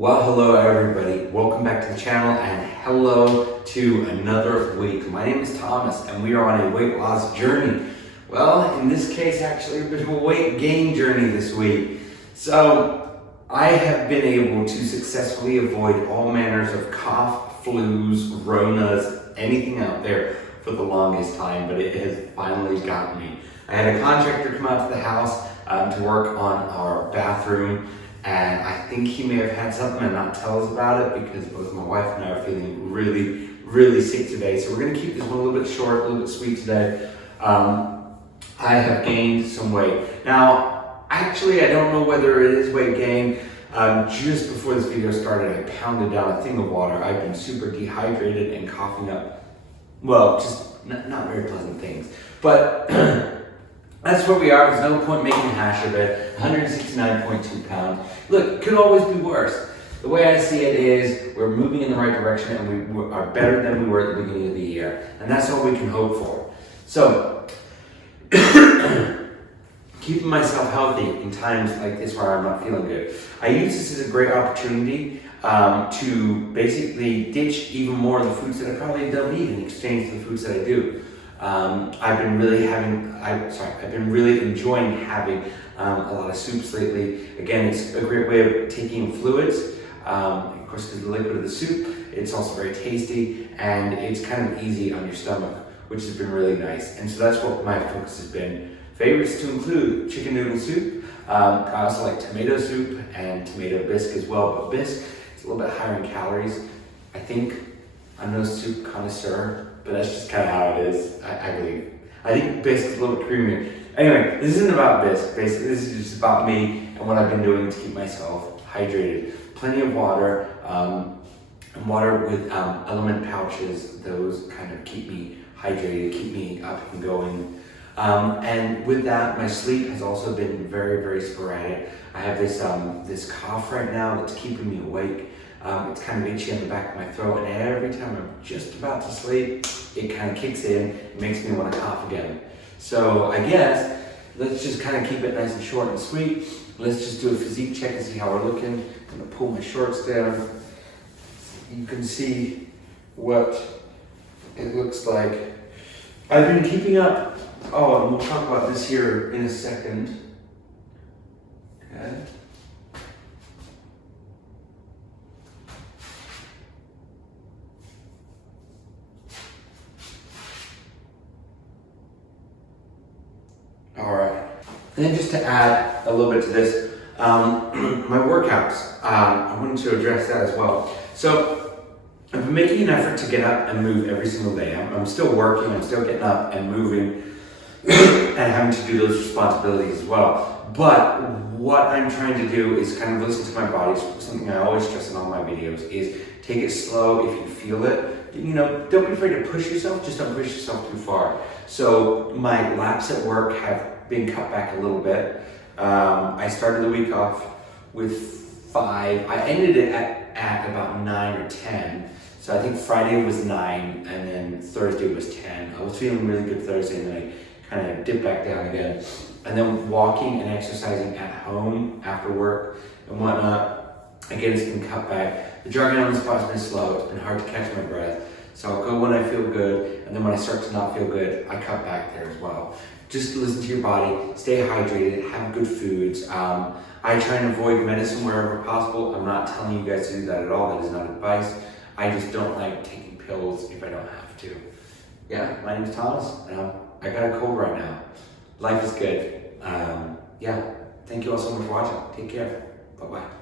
Well, hello everybody. Welcome back to the channel and hello to another week. My name is Thomas and we are on a weight loss journey. Well, in this case, actually a bit of a weight gain journey this week. So I have been able to successfully avoid all manners of cough, flus, ronas, anything out there for the longest time, but it has finally got me. I had a contractor come out to the house to work on our bathroom, and I think he may have had something and not tell us about it because both my wife and I are feeling really sick today. So we're gonna keep this one a little bit short, a little bit sweet today. I have gained some weight. Now, actually, I don't know whether it is weight gain. Just before this video started, I pounded down a thing of water. I've been super dehydrated and coughing up, well, just not very pleasant things. But that's where we are. There's no point making a hash of it. 169.2 pounds. Look, it could always be worse. The way I see it is we're moving in the right direction and we are better than we were at the beginning of the year. And that's all we can hope for. So, keeping myself healthy in times like this where I'm not feeling good. I use this as a great opportunity to basically ditch even more of the foods that I probably don't eat in exchange for the foods that I do. I've been really enjoying having a lot of soups lately. Again, it's a great way of taking fluids. Of course, because the liquid of the soup, it's also very tasty and it's kind of easy on your stomach, which has been really nice. And so that's what my focus has been. Favorites to include chicken noodle soup. I also like tomato soup and tomato bisque as well, but bisque is a little bit higher in calories. I think I'm no soup connoisseur, but that's just kind of how it is, I believe. I think bisque is a little bit creamier. Anyway, this isn't about bisque. Basically, this is just about me and what I've been doing to keep myself hydrated. Plenty of water, and water with element pouches. Those kind of keep me hydrated, keep me up and going. And with that, my sleep has also been very sporadic. I have this cough right now that's keeping me awake. It's kind of itchy on the back of my throat, and every time I'm just about to sleep, it kind of kicks in, it makes me want to cough again. So I guess, let's just kind of keep it nice and short and sweet. Let's just do a physique check and see how we're looking. I'm going to pull my shorts down. You can see what it looks like. I've been keeping up, and we'll talk about this here in a second. Okay. All right, and then just to add a little bit to this, my workouts, I wanted to address that as well. So I've been making an effort to get up and move every single day. I'm still working, I'm still getting up and moving and having to do those responsibilities as well. But what I'm trying to do is kind of listen to my body. Something I always stress in all my videos is take it slow if you feel it. You know, don't be afraid to push yourself, just don't push yourself too far. So my laps at work have been cut back a little bit. I started the week off with 5. I ended it at about 9 or 10. So I think Friday was 9 and then Thursday was 10. I was feeling really good Thursday and then I kind of dipped back down again. And then walking and exercising at home after work and whatnot, again, it's been cut back. The jogging on the spot has been slow, it's been hard to catch my breath. So I'll go when I feel good, and then when I start to not feel good, I cut back there as well. Just listen to your body, stay hydrated, have good foods. I try and avoid medicine wherever possible. I'm not telling you guys to do that at all, that is not advice. I just don't like taking pills if I don't have to. Yeah, my name is Thomas, and I got a cold right now. Life is good. Yeah, thank you all so much for watching. Take care. Bye-bye.